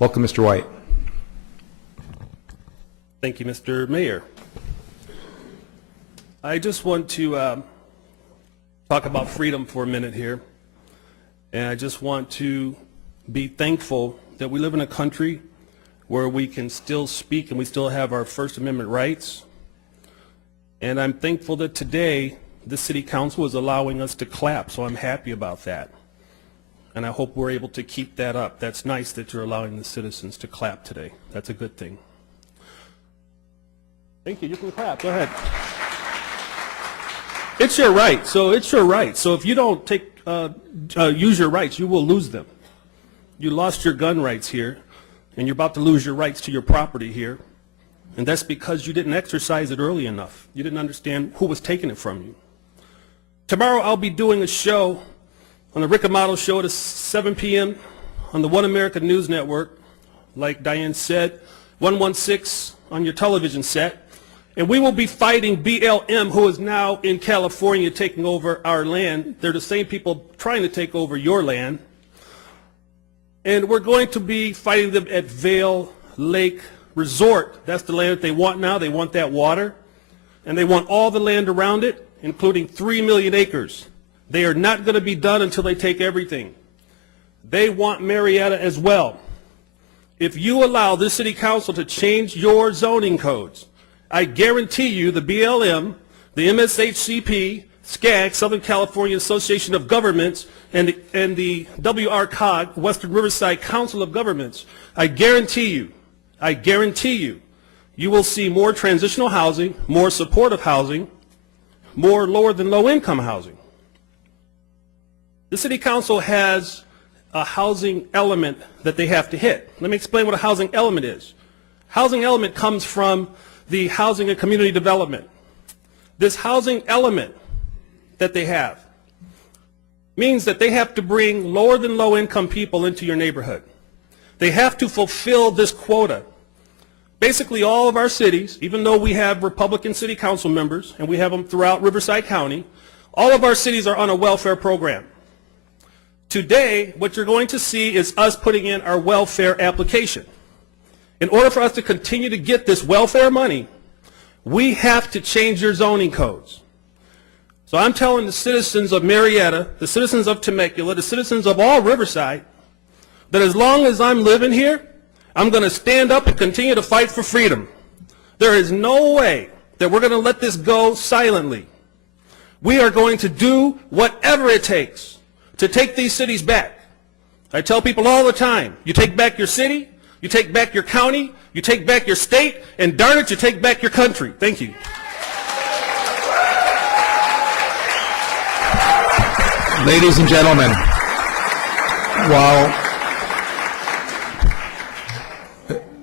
Welcome, Mr. White. Thank you, Mr. Mayor. I just want to talk about freedom for a minute here. And I just want to be thankful that we live in a country where we can still speak and we still have our First Amendment rights. And I'm thankful that today the City Council is allowing us to clap, so I'm happy about that. And I hope we're able to keep that up. That's nice that you're allowing the citizens to clap today. That's a good thing. Thank you. You can clap. Go ahead. It's your right. So it's your right. So if you don't use your rights, you will lose them. You lost your gun rights here, and you're about to lose your rights to your property here. And that's because you didn't exercise it early enough. You didn't understand who was taking it from you. Tomorrow I'll be doing a show on the Rick Amato Show at 7 p.m. on the One America News Network. Like Diane said, 116 on your television set. And we will be fighting BLM, who is now in California taking over our land. They're the same people trying to take over your land. And we're going to be fighting them at Vail Lake Resort. That's the land that they want now. They want that water. And they want all the land around it, including 3 million acres. They are not going to be done until they take everything. They want Murrieta as well. If you allow this city council to change your zoning codes, I guarantee you the BLM, the MSHCP, SCAG, Southern California Association of Governments, and the WRCOG, Western Riverside Council of Governments, I guarantee you, you will see more transitional housing, more supportive housing, more lower than low income housing. The City Council has a housing element that they have to hit. Let me explain what a housing element is. Housing element comes from the Housing and Community Development. This housing element that they have means that they have to bring lower than low income people into your neighborhood. They have to fulfill this quota. Basically all of our cities, even though we have Republican city council members and we have them throughout Riverside County, all of our cities are on a welfare program. Today, what you're going to see is us putting in our welfare application. In order for us to continue to get this welfare money, we have to change your zoning codes. So I'm telling the citizens of Murrieta, the citizens of Temecula, the citizens of all Riverside, that as long as I'm living here, I'm going to stand up and continue to fight for freedom. There is no way that we're going to let this go silently. We are going to do whatever it takes to take these cities back. I tell people all the time, you take back your city, you take back your county, you take back your state, and darn it, you take back your country. Thank you. Ladies and gentlemen, while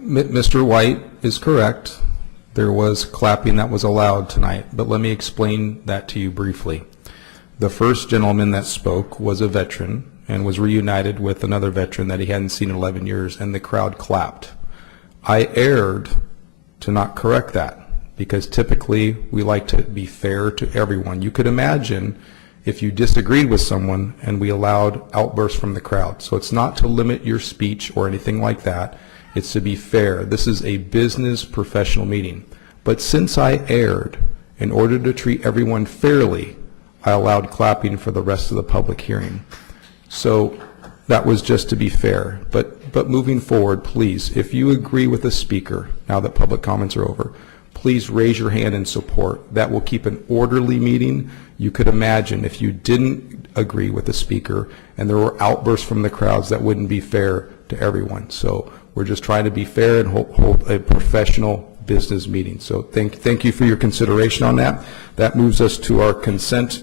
Mr. White is correct, there was clapping that was allowed tonight, but let me explain that to you briefly. The first gentleman that spoke was a veteran and was reunited with another veteran that he hadn't seen in 11 years, and the crowd clapped. I erred to not correct that, because typically we like to be fair to everyone. You could imagine if you disagreed with someone and we allowed outbursts from the crowd. So it's not to limit your speech or anything like that. It's to be fair. This is a business professional meeting. But since I erred, in order to treat everyone fairly, I allowed clapping for the rest of the public hearing. So that was just to be fair. But moving forward, please, if you agree with the speaker, now that public comments are over, please raise your hand in support. That will keep an orderly meeting. You could imagine if you didn't agree with the speaker and there were outbursts from the crowds, that wouldn't be fair to everyone. So we're just trying to be fair and hold a professional business meeting. So thank you for your consideration on that. That moves us to our consent